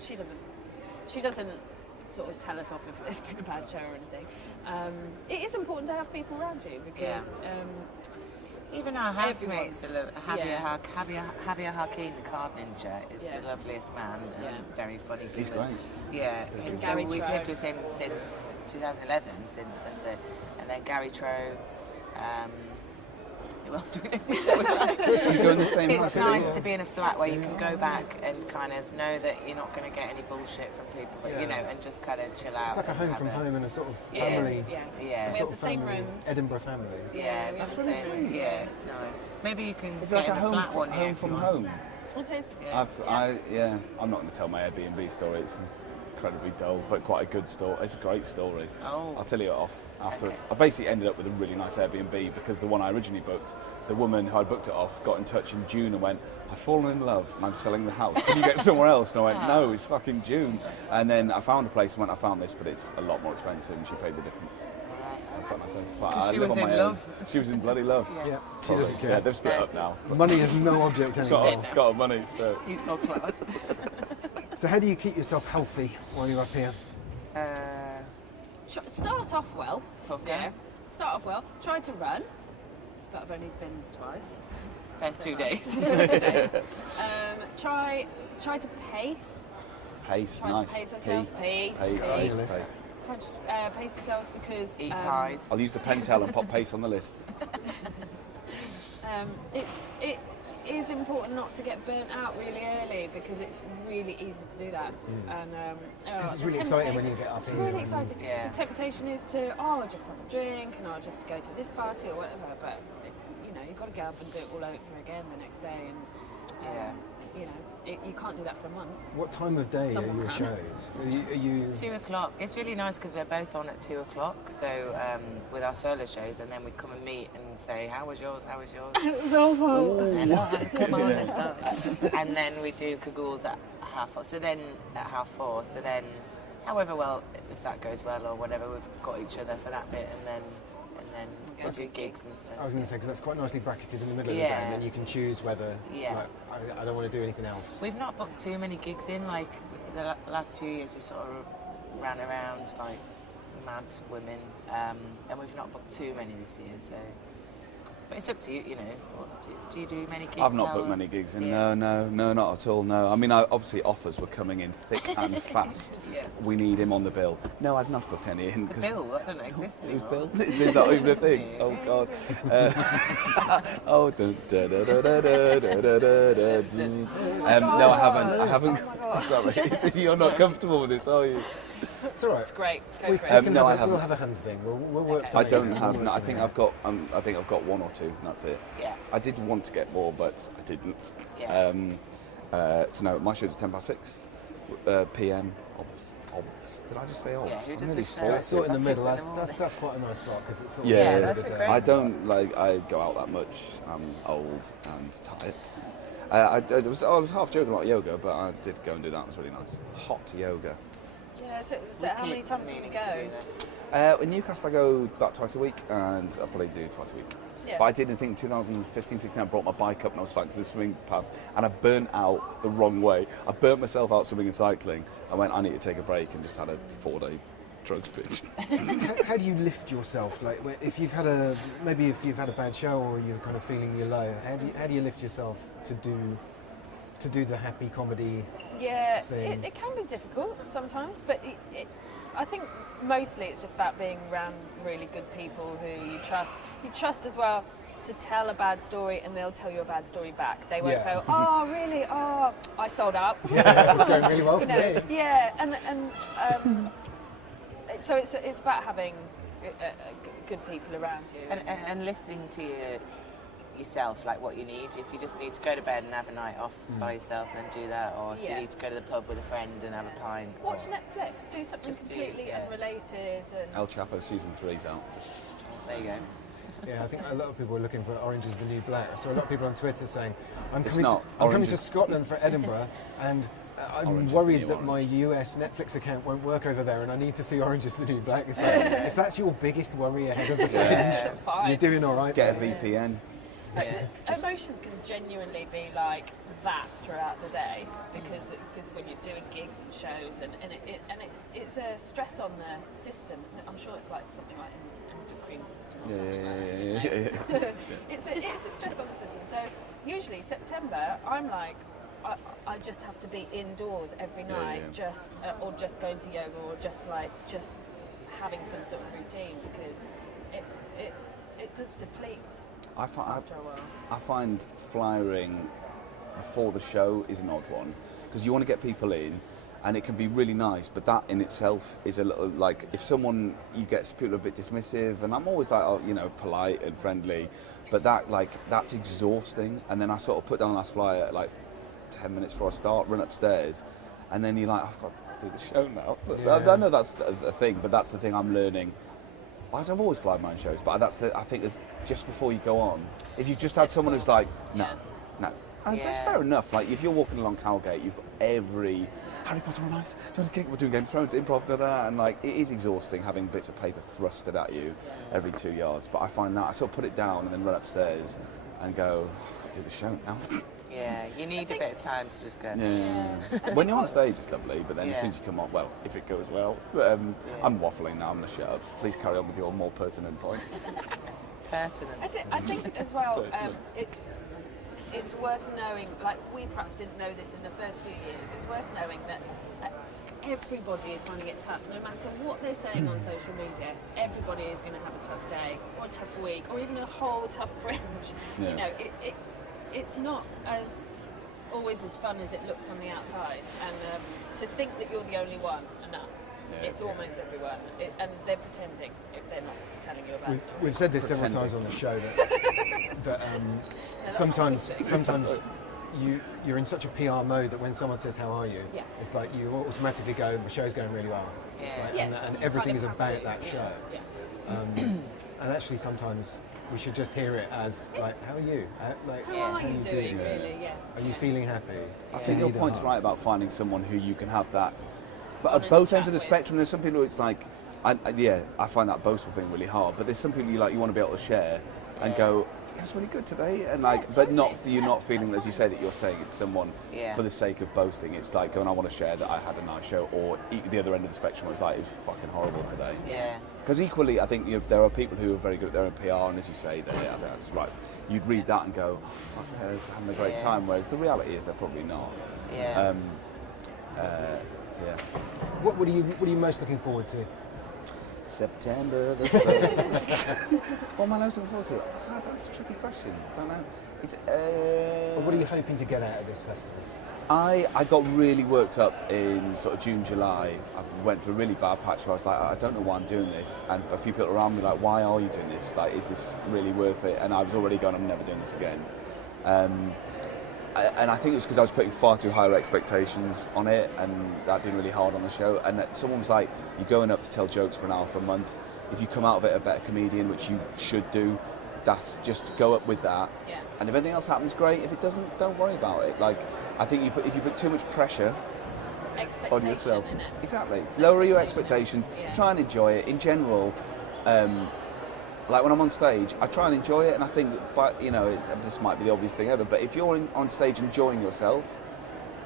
She doesn't sort of tell us off if there's been a bad show or anything. It is important to have people around you because. Even our housemates are Yeah. Javier Hakeem, the card ninja, is Yeah. the loveliest man and Yeah. very funny. He's human. great. Yeah, and so Gary we've Tro. lived with him since 2011, and then Gary Tro. Who else do we live with? You go in the same house. It's nice to be in a flat where you can go back and kind of know that you're not going to get any bullshit from people, but, Yeah. and just kind of chill out. It's like a and home have from home and a sort of Yeah. family. Yeah. Yeah. We sort have of the same family, rooms. Edinburgh family. Yeah, it's That's the really same. sweet. Yeah, it's nice. Maybe you can It's get like in a the home, flat one home here if from you want. home. It is. Yeah. I'm not going to tell my Airbnb story. It's incredibly dull, but quite a good story. It's a great story. Oh. I'll tell you it off afterwards. I basically ended up with a really nice Airbnb because the one I originally booked, the woman who I booked it off got in touch in June and went, I've fallen in love and I'm selling the house. Can you get somewhere else? And I went, no, it's fucking June. And then I found a place and went, I found this, but it's a lot more expensive, and she paid the difference. So I got my first part. 'Cause I she live was on in my own. love. She was in bloody love. Yeah, she Probably. doesn't care. Yeah, they've split up now. Money is no object anymore. Got money, so. He's got class. So how do you keep yourself healthy while you're up here? Start off well. Okay. Yeah. Start off well. Try to run, but I've only been twice. First 2 days. Try to pace. Pace, Try nice. to pace ourselves. Pace. Pace. Pace. Try to pace ourselves because Eat pies. I'll use the Pentel and pop pace on the list. it is important not to get burnt out really early because it's really easy to do that. And Because it's the really exciting when temptation- you get up It's here really and- exciting. Yeah. The temptation is to just have a drink and I'll just go to this party or whatever. But you've got to get up and do it all over again the next day. And you can't do that for a month. What time of day Someone are your can. shows? Are you 2 o'clock. It's really nice because we're both on at 2 o'clock. So with our solo shows, and then we come and meet and say, "How was yours? How was yours?" Come on. And then we do Kagools at 4:30. So then at 4:30. So then, however well, if that goes well or whatever, we've got each other for that bit, and then we do gigs and stuff. I was going to say, because that's quite nicely bracketed in the middle of the Yeah. day, and then you can choose whether, Yeah. like, I don't want to do anything else. We've not booked too many gigs in. Like the last few years, we sort of ran around like mad women, and we've not booked too many this year. So, but it's up to you. Do you do many gigs? I've not now? booked many gigs in. Yeah. No, not at all. No, I mean, obviously offers were coming in thick and fast. Yeah. We need him on the bill. No, I've not booked any in. The 'cause- bill that doesn't exist Who's anymore. bill? Is that even a thing? Oh God. Oh. Dun, da, da, da, da, da, da, da, da, zzz. No, I haven't. Sorry, you're not comfortable with this, are you? It's all right. It's great. Go We for can it. no, I we'll haven't. have a hand thing. We'll work. Okay. I something don't out. have. We'll No, work I think something I've got 1 or 2. And that's it. Yeah. I did want to get more, but I didn't. Yeah. So no, my show's at 6:10 p.m. Did I just say obs? Yeah, who I'm does nearly this show? So 40. it's sort of in the That's middle. 6 in the That's quite a nice slot because it's sort of Yeah, the end that's of a the great day. I don't I go out that much. I'm old and tired. I was half joking about yoga, but I did go and do that. It was really nice. Hot yoga. Yeah, so how many times will you go? In Newcastle, I go about twice a week, and I'll probably do twice a week. Yeah. But I did, I think, 2015, 16, I brought my bike up and I was cycling to the swimming paths, and I burnt out the wrong way. I burnt myself out swimming and cycling. I went, I need to take a break, and just had a 4-day drugs binge. How do you lift yourself? Like, if you've had a bad show or you're kind of feeling you're low, how do you lift yourself to do the happy comedy? Yeah, thing? it can be difficult sometimes, but I think mostly it's just about being around really good people who you trust. You trust as well to tell a bad story, and they'll tell you a bad story back. They won't go, oh, really? Oh, I sold out. Yeah, it's going really well for me. Yeah, so it's about having good people around you. And listening to yourself, like what you need. If you just need to go to bed and have a night off by yourself, then do that. Or if you need to go to the pub with a friend and have a pint. Watch Netflix. Do something completely unrelated. And El Chapo season 3's out. There you go. Yeah, I think a lot of people are looking for Orange is the New Black. I saw a lot of people on Twitter saying, I'm It's coming not. to Orange is- Scotland for Edinburgh, and I'm Orange is the worried new that my Orange. US Netflix account won't work over there, and I need to see Orange is the New Black. It's like, if that's your biggest worry ahead of the Fringe, fine. you're doing all right. Get a mate. VPN. Emotions can genuinely be like that throughout the day because when you're doing gigs and shows and it's a stress on the system. I'm sure it's like something like endocrine system or something like that. It's a stress on the system. So usually September, I'm like, I just have to be indoors every night, or just going to yoga, or just having some sort of routine because it does deplete. After a while. I find flyering before the show is an odd one because you want to get people in, and it can be really nice, but that in itself is a little like if someone you get people a bit dismissive, and I'm always like, oh, you know, polite and friendly, but that's exhausting. And then I sort of put down the last flyer at like 10 minutes before I start, run upstairs, and then you're like, I've got to do the show now. I know that's a thing, but that's the thing I'm learning. I've always flying my own shows, but I think it's just before you go on. If you've just had someone who's like, no. And that's fair enough. Like if you're walking along Cowgate, you've got every Harry Potter on ice, we're doing Game of Thrones, improv, and like it is exhausting having bits of paper thrusted at you every 2 yards. But I find that I sort of put it down and then run upstairs and go, I've got to do the show now. Yeah, you need a bit of time to just go. Yeah. When you're on stage, it's lovely, but then as soon as you come on, well, if it goes well, I'm waffling now. I'm going to shut up. Please carry on with your more pertinent point. Pertinent. I think as well, it's worth knowing. Like we perhaps didn't know this in the first few years. It's worth knowing that everybody is finding it tough, no matter what they're saying on social media. Everybody is going to have a tough day, or a tough week, or even a whole tough Fringe. Yeah. You know, it's not always as fun as it looks on the outside, and to think that you're the only one, no, it's almost everyone, and they're pretending if they're not telling you about it. We've said this several times on the show that sometimes you're in such a PR mode that when someone says how are you, it's like you automatically go, the show's going really well. It's like, and everything is about that show. And actually sometimes we should just hear it as like, how are you? How are you doing, really? Yeah. Are you feeling happy? I think your point's right about finding someone who you can have that. But at both ends of the spectrum, there's some people who it's like, I find that boastful thing really hard. But there's some people you want to be able to share and go, it was really good today, and but not for you not feeling, as you say, that you're saying it's someone for the sake of boasting. It's like going, I want to share that I had a nice show, or the other end of the spectrum was like, it was fucking horrible today. Yeah. Because equally, I think there are people who are very good at their own PR, and as you say, I think that's right. You'd read that and go, fuck, they're having a great time, whereas the reality is they're probably not. Yeah. What are you most looking forward to? September the 1st. What am I most looking forward to? That's a tricky question. I don't know. It's, what are you hoping to get out of this festival? I got really worked up in sort of June, July. I went through a really bad patch where I was like, I don't know why I'm doing this. And a few people around me were like, why are you doing this? Like, is this really worth it? And I was already going, I'm never doing this again. And I think it was because I was putting far too high expectations on it, and that had been really hard on the show. And that someone was like, you're going up to tell jokes for an hour for a month. If you come out of it a better comedian, which you should do, that's just go up with that. Yeah. And if anything else happens, great. If it doesn't, don't worry about it. Like, I think if you put too much pressure expectation on yourself. in it. Exactly. Lower your Expectation. expectations. Yeah. Try and enjoy it. In general, like when I'm on stage, I try and enjoy it, and I think, but this might be the obvious thing ever, but if you're on stage enjoying yourself,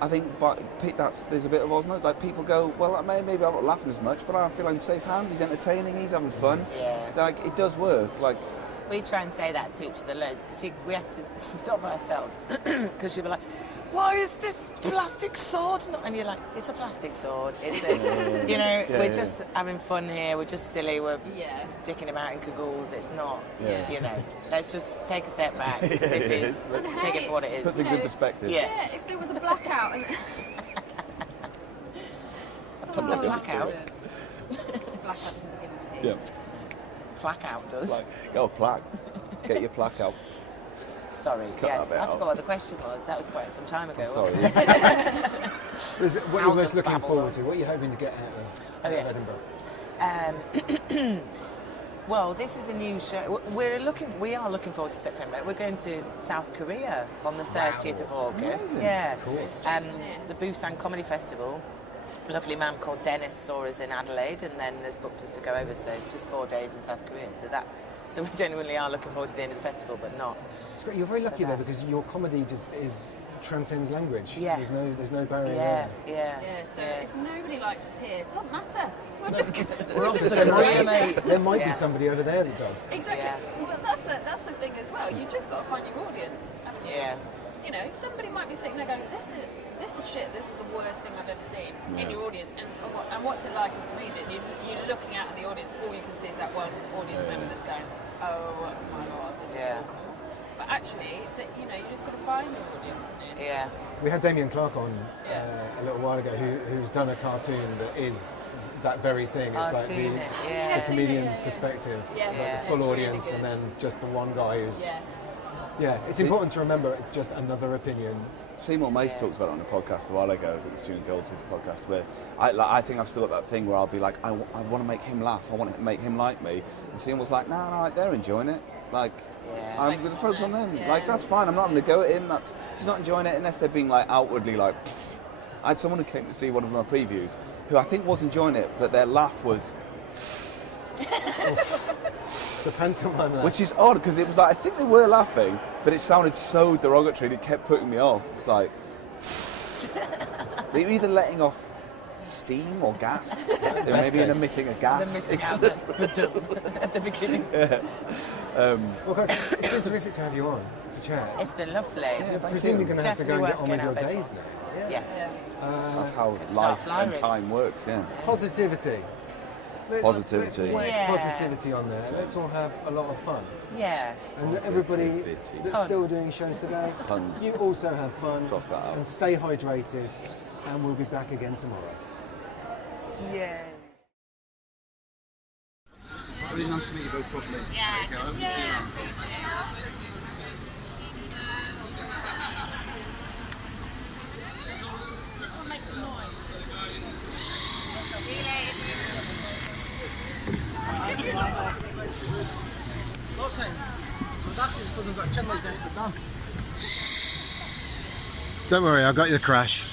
I think there's a bit of osmosis. Like people go, well, maybe I'm not laughing as much, but I feel in safe hands. He's entertaining. He's having fun. Yeah. Like it does work. Like We try and say that to each other loads because we have to stop ourselves because she'll be like, why is this plastic sword? And you're like, it's a plastic sword. It's we're just having fun here. We're just silly. We're dicking about in Kagools. It's not, let's just take a step back. Let's take it for what it is. put things in perspective. Yeah, if there was a blackout and A blackout. blackout's the beginning of the Yeah. Blackout does. Plaque. Get your plaque out. Sorry, Cut yes. that bit I out. forgot what the question was. That was quite some time ago. Sorry. Wasn't it? What are I'll you most just looking babble forward on. to? What are you hoping to get out of Edinburgh? Well, this is a new show. We are looking forward to September. We're going to South Korea on the 30th of August. Amazing. Yeah. Cool. The Busan Comedy Festival. A lovely man called Dennis saw us in Adelaide and then has booked us to go over. So it's just 4 days in South Korea. So we genuinely are looking forward to the end of the festival, but not. It's great. You're very lucky there because your comedy just transcends language. Yeah. There's no barrier Yeah, there. Yeah, so if nobody likes us here, it doesn't matter. We're off to There Korea, might, mate. there might Yeah. be somebody over there that does. Exactly. Yeah. But that's the thing as well. You just got to find your audience, haven't you? Yeah. You know, somebody might be sitting there going, "This is shit. This is the worst thing I've ever seen." In your audience, and what's it like as a comedian? You're looking out at the audience. All you can see is that one audience member that's going, "Oh my god, this is awful." But actually, you just got to find your audience, haven't you? Yeah. We had Damien Clark on a little while ago who's done a cartoon that is that very thing. It's I've like seen it, yeah. the comedian's perspective, Yeah. like Yeah. the full It's really audience, and good. then just the one guy who's. Yeah. Yeah, it's important to remember it's just another opinion. Seymour Mace talked about it on a podcast a while ago. I think it's Stuart Goldsmith's podcast, where I think I've still got that thing where I'll be like, I want to make him laugh. I want to make him like me. And Seymour was like, no, they're enjoying it. Like, I'm going to focus on them. Yeah. Like, that's fine. I'm not going to go at him. He's not enjoying it unless they're being like outwardly like. I had someone who came to see one of my previews who I think was enjoying it, but their laugh was. The pantomime laugh. Which is odd because it was like I think they were laughing, but it sounded so derogatory and it kept putting me off. It was like they were either letting off steam or gas. They were maybe emitting a gas. Missing out at the beginning. Well, guys, it's been terrific to have you on to chat. It's been lovely. I presume you're going to have to go and get on with your days now. Yes. That's how Start life and flying. time works. Yeah. Positivity. Positivity. Let's whack Yeah. positivity on there. Let's all have a lot of fun. Yeah. And everybody Positivity. that's still doing shows today, Puns. you also have fun. Cross that out. And stay hydrated. And we'll be back again tomorrow. Yeah. Really nice to meet you both properly. Don't worry, I got you the crash.